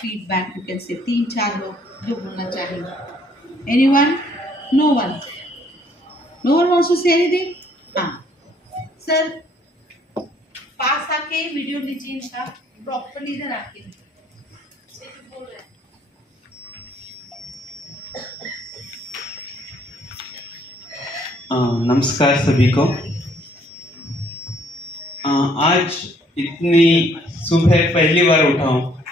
feedback, you can say 3-4 लोग जो बोलना चाहेंगे. Anyone? No one. No one wants to say anything? हाँ. Sir, पास आके वीडियो लीजिए इनका, प्रॉपर्ली इधर आके बोल रहे हैं. नमस्कार सभी को. आज इतनी सुबह पहली बार उठा हूँ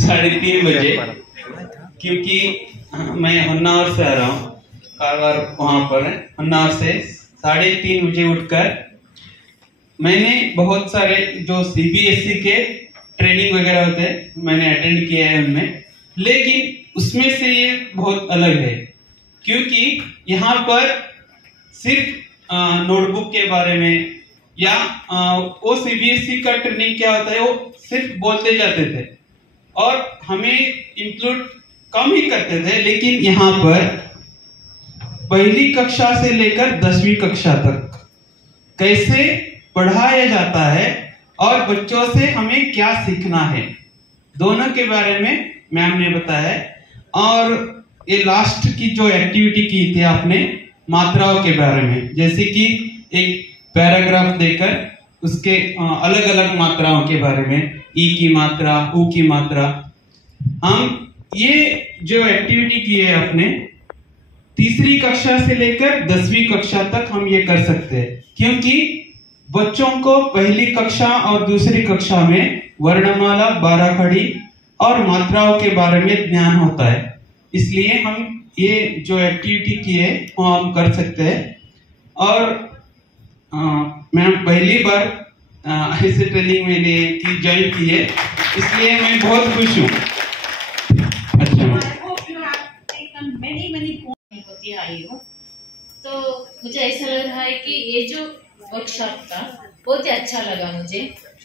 3:30 बजे, क्योंकि मैं होन्नावर से आ रहा हूँ. कारवार वहाँ पर है. होन्नावर से 3:30 बजे उठकर मैंने बहुत सारे जो सीबीएसई के ट्रेनिंग वगैरह होते हैं मैंने अटेंड किया है उनमें, लेकिन उसमें से ये बहुत अलग है, क्योंकि यहाँ पर सिर्फ नोटबुक के बारे में या वो सीबीएसई का ट्रेनिंग क्या होता है वो सिर्फ बोलते जाते थे और हमें इंक्लूड कम ही करते थे. लेकिन यहाँ पर पहली कक्षा से लेकर 10वीं कक्षा तक कैसे पढ़ाया जाता है और बच्चों से हमें क्या सीखना है, दोनों के बारे में मैम ने बताया. और ये लास्ट की जो एक्टिविटी की थी आपने मात्राओं के बारे में, जैसे कि एक पैराग्राफ देकर उसके अलग अलग मात्राओं के बारे में, ई की मात्रा, ऊ की मात्रा. हम ये जो एक्टिविटी की है अपने 3री कक्षा से लेकर 10वीं कक्षा तक हम ये कर सकते हैं, क्योंकि बच्चों को पहली कक्षा और दूसरी कक्षा में वर्णमाला, 12 खड़ी और मात्राओं के बारे में ज्ञान होता है. इसलिए हम ये जो एक्टिविटी की है वो हम कर सकते हैं. और मैं पहली बार ऐसे ट्रेनिंग मैंने ज्वाइन की है, इसलिए मैं बहुत खुश हूँ. अच्छा, आई हूँ तो मुझे ऐसा लग रहा है कि ये जो वर्कशॉप था बहुत ही अच्छा लगा मुझे,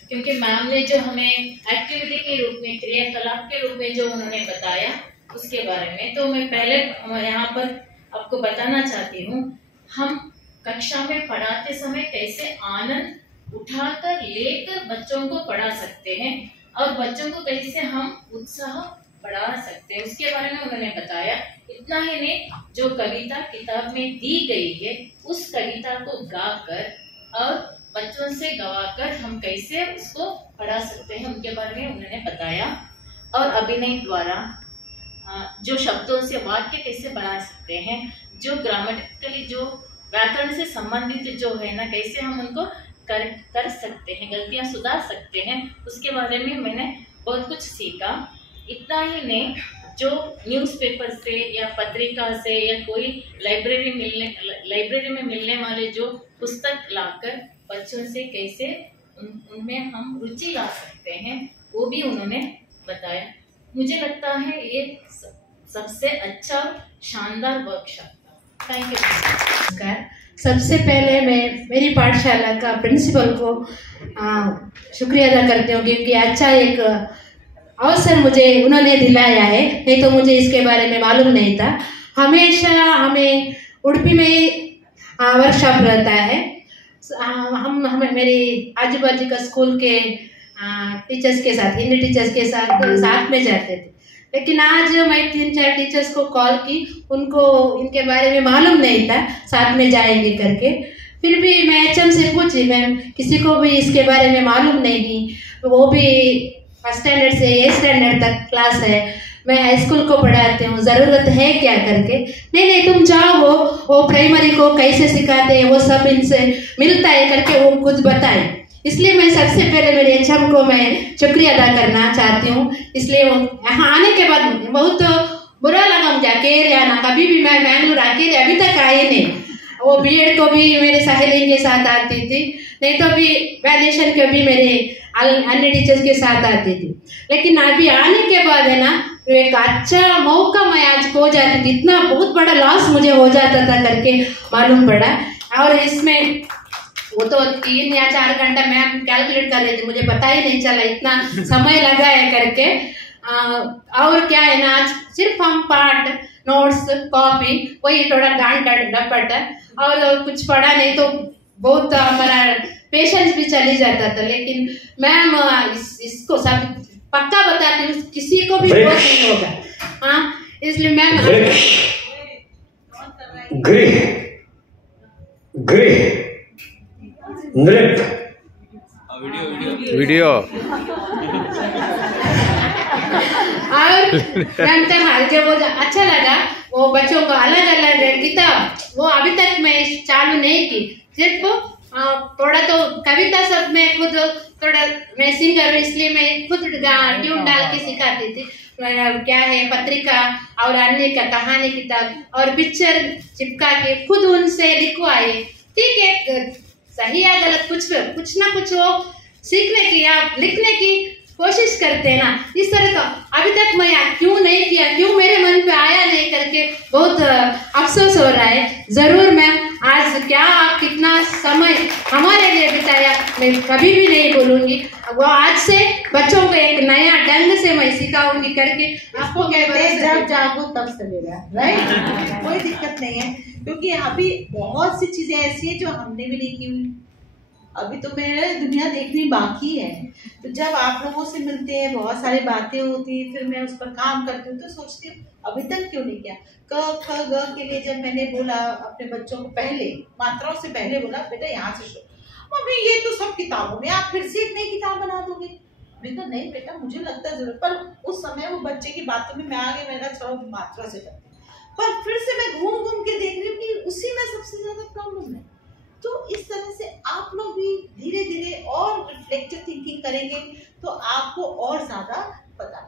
क्योंकि मैम ने जो हमें एक्टिविटी के रूप में, क्रियाकलाप के रूप में जो उन्होंने बताया उसके बारे में, तो मैं पहले यहाँ पर आपको बताना चाहती हूँ. हम कक्षा में पढ़ाते समय कैसे आनंद उठाकर लेकर बच्चों को पढ़ा सकते हैं और बच्चों को कैसे हम उत्साह बढ़ा सकते हैं उसके बारे में उन्होंने बताया. इतना ही नहीं, जो कविता किताब में दी गई है उस कविता को गाकर और बच्चों से गवाकर हम कैसे उसको पढ़ा सकते हैं उनके बारे में उन्होंने बताया. और अभिनय द्वारा जो शब्दों से वाक्य कैसे बना सकते हैं, जो ग्रामेटिकली जो व्याकरण से संबंधित जो है ना, कैसे हम उनको कर सकते हैं, गलतियां सुधार सकते हैं, उसके बारे में मैंने बहुत कुछ सीखा. इतना ही नहीं, जो न्यूज़पेपर से या पत्रिका से या कोई लाइब्रेरी में मिलने वाले जो पुस्तक लाकर बच्चों से कैसे उनमें हम रुचि ला सकते हैं वो भी उन्होंने बताया. मुझे लगता है ये सबसे अच्छा शानदार वर्कशॉप था. Thank you. नमस्कार. सबसे पहले मैं मेरी पाठशाला का प्रिंसिपल को शुक्रिया अदा करती हूँ, क्योंकि अच्छा एक अवसर मुझे उन्होंने दिलाया है, नहीं तो मुझे इसके बारे में मालूम नहीं था. हमेशा हमें उड़पी में वर्कशॉप रहता है. हम मेरी आजू बाजू का स्कूल के टीचर्स के साथ, हिंदी टीचर्स के साथ में जाते थे. लेकिन आज मैं 3-4 टीचर्स को कॉल की, उनको इनके बारे में मालूम नहीं था, साथ में जाएंगे करके. फिर भी मैं एचएम से पूछी, मैम किसी को भी इसके बारे में मालूम नहीं, वो भी फर्स्ट स्टैंडर्ड से 8th स्टैंडर्ड तक क्लास है, मैं हाई स्कूल को पढ़ाती हूँ, ज़रूरत है क्या करके. नहीं तुम जाओ, वो प्राइमरी को कैसे सिखाते हैं वो सब इनसे मिलता है करके वो कुछ बताएं. इसलिए मैं सबसे पहले मेरे एचएम को मैं शुक्रिया अदा करना चाहती हूँ. इसलिए वो यहाँ आने के बाद बहुत बुरा लगा मुझे, अकेले आना. कभी भी मैं बैंगलोर अकेले अभी तक आई नहीं. वो बीएड को भी मेरे सहेली के साथ आती थी, नहीं तो भी वैल्यूएशन के भी मेरे अन्य टीचर्स के साथ आती थी. लेकिन अभी आने के बाद है ना, एक अच्छा मौका मैं आज खो जाती थी. इतना बहुत बड़ा लॉस मुझे हो जाता था करके मालूम पड़ा. और इसमें वो तो 3 या 4 घंटा मैं कैलकुलेट कर रही थी, मुझे पता ही नहीं चला इतना समय लगा है करके. और क्या है ना, आज सिर्फ हम पाठ, नोट्स, कॉपी वही थोड़ा डांट डपट और कुछ पढ़ा नहीं तो बहुत हमारा पेशेंस भी चली जाता था. लेकिन मैम इसको सब पक्का बताती हूँ, किसी को भी बोझ नहीं होगा। हाँ, इसलिए मैम गृह गृह नृत्य वीडियो और मैम तक मुझे वो अच्छा लगा, वो बच्चों को अलग अलग किताब वो अभी तक मैं चालू नहीं की, सिर्फ थोड़ा तो कविता सब में खुद थोड़ा मैं सिंगर इसलिए मैं खुद ट्यून डाल के सिखाती थी। क्या है पत्रिका और अन्य का कहानी किताब और पिक्चर चिपका के खुद उनसे लिखवाए। ठीक है, सही या गलत कुछ ना कुछ वो सीखने की या लिखने की कोशिश करते हैं ना। इस तरह का अभी तक मैं क्यों नहीं किया, क्यों मेरे मन पे आया नहीं करके बहुत अफसोस हो रहा है। जरूर मैम, आज क्या आप कितना समय हमारे लिए बिताया मैं कभी भी नहीं भूलूंगी। वो आज से बच्चों को एक नया ढंग से मैं सिखाऊंगी करके। आपको कहते हैं जब जागो तब सवेरा, राइट? कोई दिक्कत नहीं है, क्योंकि अभी बहुत सी चीजें ऐसी है जो हमने भी नहीं की हुई, अभी तो मेरे दुनिया देखनी बाकी है। तो जब आप लोगों से मिलते हैं, बहुत सारी बातें होती हैं, फिर मैं उस पर काम करती हूँ, तो सोचती हूँ अभी तक क्यों नहीं किया। क ख ग के लिए जब मैंने बोला अपने बच्चों को, पहले मात्राओं से पहले बोला बेटा यहाँ से शुरू, मम्मी ये तो सब किताबों में, आप फिर से एक नई किताब बना दोगे। मैं कहा नहीं बेटा, मुझे लगता है जरूर, पर उस समय वो बच्चे की बातों में मैं आ गई, मैंने कहा चलो मात्रा से करते। पर फिर से मैं घूम घूम के देख रही हूँ कि उसी में सबसे ज्यादा प्रॉब्लम है। तो इस तरह से आप लोग भी धीरे धीरे और रिफ्लेक्टिव थिंकिंग करेंगे तो आपको और ज्यादा पता